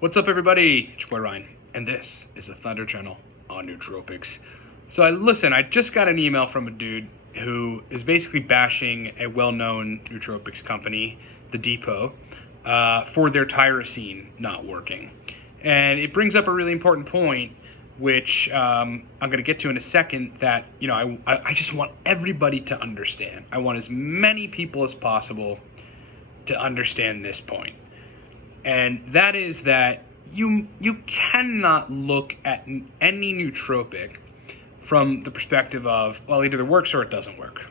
What's up, everybody? It's your boy Ryan, and this is the Thunder Channel on Nootropics. So I just got an email from a dude who is basically bashing a well-known nootropics company, the Depot, for their tyrosine not working. And it brings up a really important point, which I'm going to get to in a second, that, I just want everybody to understand. I want as many people as possible to understand this point. And that is that you cannot look at any nootropic from the perspective of, well, either it works or it doesn't work.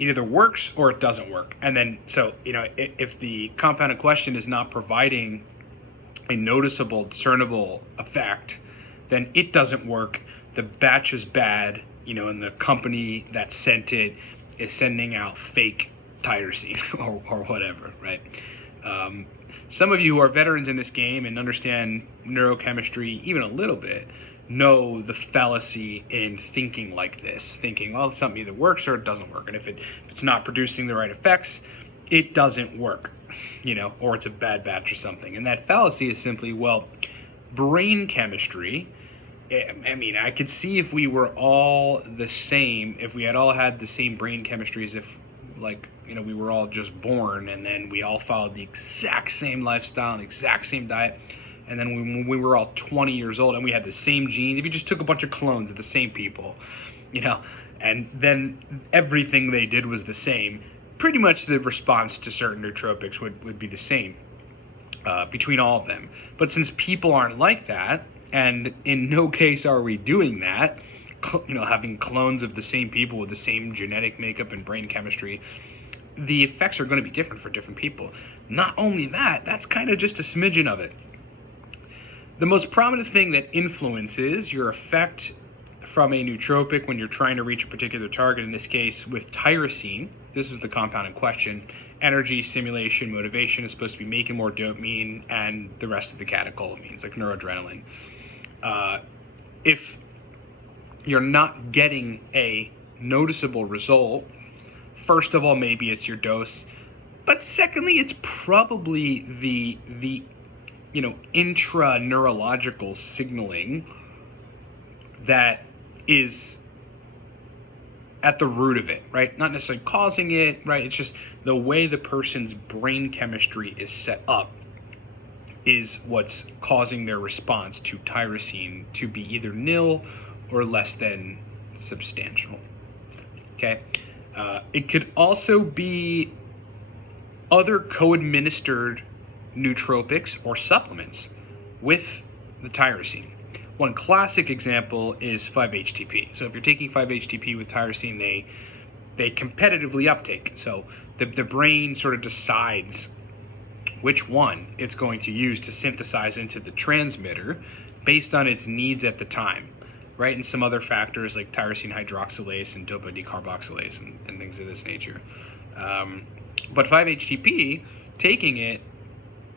It either works or it doesn't work. And then, so, if the compound in question is not providing a noticeable, discernible effect, then it doesn't work. The batch is bad, and the company that sent it is sending out fake tyrosine or whatever, right? Some of you who are veterans in this game and understand neurochemistry even a little bit know the fallacy in thinking like this, thinking, well, something either works or it doesn't work. And if it's not producing the right effects, it doesn't work, or it's a bad batch or something. And that fallacy is simply, well, brain chemistry. I could see if we were all the same, if we had all had the same brain chemistry as if, we were all just born, and then we all followed the exact same lifestyle and exact same diet. And then when we were all 20 years old and we had the same genes, if you just took a bunch of clones of the same people, and then everything they did was the same, pretty much the response to certain nootropics would be the same between all of them. But since people aren't like that, and in no case are we doing that, having clones of the same people with the same genetic makeup and brain chemistry, the effects are going to be different for different people. Not only that, that's kind of just a smidgen of it. The most prominent thing that influences your effect from a nootropic when you're trying to reach a particular target, in this case with tyrosine, this is the compound in question, energy, stimulation, motivation, is supposed to be making more dopamine and the rest of the catecholamines, like noradrenaline. If you're not getting a noticeable result, first of all, maybe it's your dose, but secondly, it's probably the intra-neurological signaling that is at the root of it, right? Not necessarily causing it, right? It's just the way the person's brain chemistry is set up is what's causing their response to tyrosine to be either nil or less than substantial, okay? It could also be other co-administered nootropics or supplements with the tyrosine. One classic example is 5-HTP. So if you're taking 5-HTP with tyrosine, they competitively uptake. So the brain sort of decides which one it's going to use to synthesize into the transmitter based on its needs at the time, right? And some other factors like tyrosine hydroxylase and dopa decarboxylase and things of this nature. But 5-HTP, taking it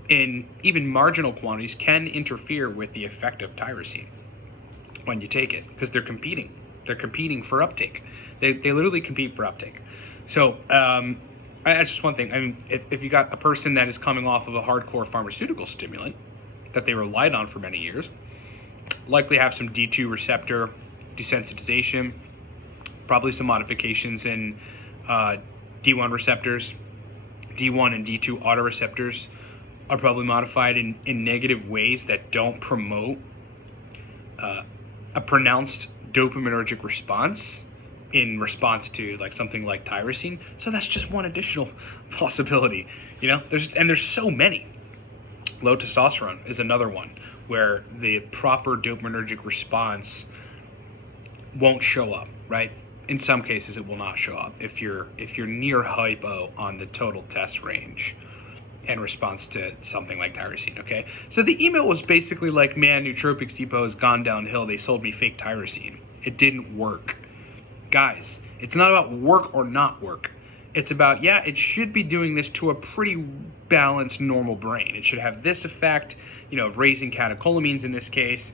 in even marginal quantities can interfere with the effect of tyrosine when you take it, because they're competing. They're competing for uptake. They literally compete for uptake. So that's just one thing. I mean, if you got a person that is coming off of a hardcore pharmaceutical stimulant that they relied on for many years, likely have some D2 receptor desensitization, probably some modifications in D1 receptors. D1 and D2 autoreceptors are probably modified in negative ways that don't promote a pronounced dopaminergic response in response to something like tyrosine. So that's just one additional possibility. There's so many. Low testosterone is another one where the proper dopaminergic response won't show up, right? In some cases, it will not show up if you're near hypo on the total test range in response to something like tyrosine, okay? So the email was basically like, man, Nootropics Depot has gone downhill. They sold me fake tyrosine. It didn't work. Guys, it's not about work or not work. It's about, it should be doing this to a pretty balanced, normal brain. It should have this effect, raising catecholamines in this case,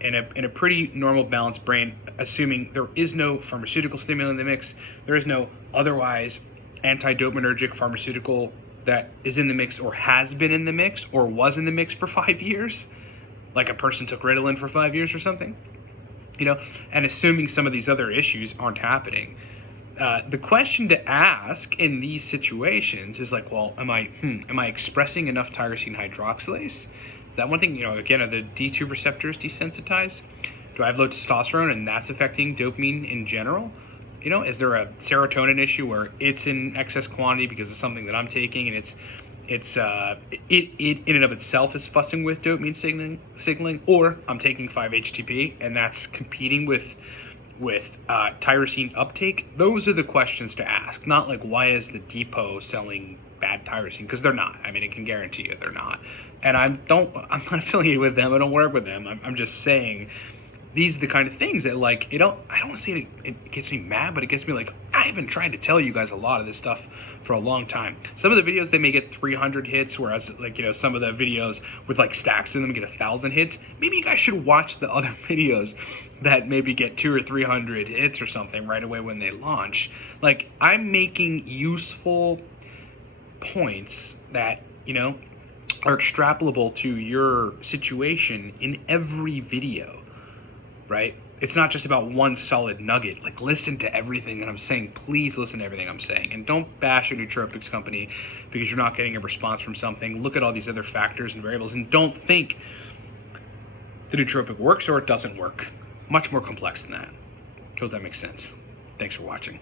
in a pretty normal, balanced brain, assuming there is no pharmaceutical stimulant in the mix, there is no otherwise anti-dopaminergic pharmaceutical that is in the mix or has been in the mix or was in the mix for 5 years, like a person took Ritalin for 5 years or something, and assuming some of these other issues aren't happening. The question to ask in these situations is like, well, am I expressing enough tyrosine hydroxylase? Is that one thing? Again, are the D2 receptors desensitized? Do I have low testosterone and that's affecting dopamine in general? Is there a serotonin issue where it's in excess quantity because of something that I'm taking, and it in and of itself is fussing with dopamine signaling, or I'm taking 5-HTP and that's competing with tyrosine uptake? Those are the questions to ask, not like, why is the depot selling bad tyrosine? Because they're not. I mean, I can guarantee you they're not. And I'm not affiliated with them. I don't work with them. I'm just saying these are the kind of things that, like, I don't want to say it gets me mad, but it gets me like, I've been trying to tell you guys a lot of this stuff for a long time. Some of the videos, they may get 300 hits, whereas some of the videos with like stacks in them get 1,000 hits. Maybe you guys should watch the other videos that maybe get 200 or 300 hits or something right away when they launch. Like, I'm making useful points that, are extrapolable to your situation in every video, right? It's not just about one solid nugget. Like, listen to everything that I'm saying. Please listen to everything I'm saying. And don't bash a nootropics company because you're not getting a response from something. Look at all these other factors and variables, and don't think the nootropic works or it doesn't work. Much more complex than that. Hope that makes sense. Thanks for watching.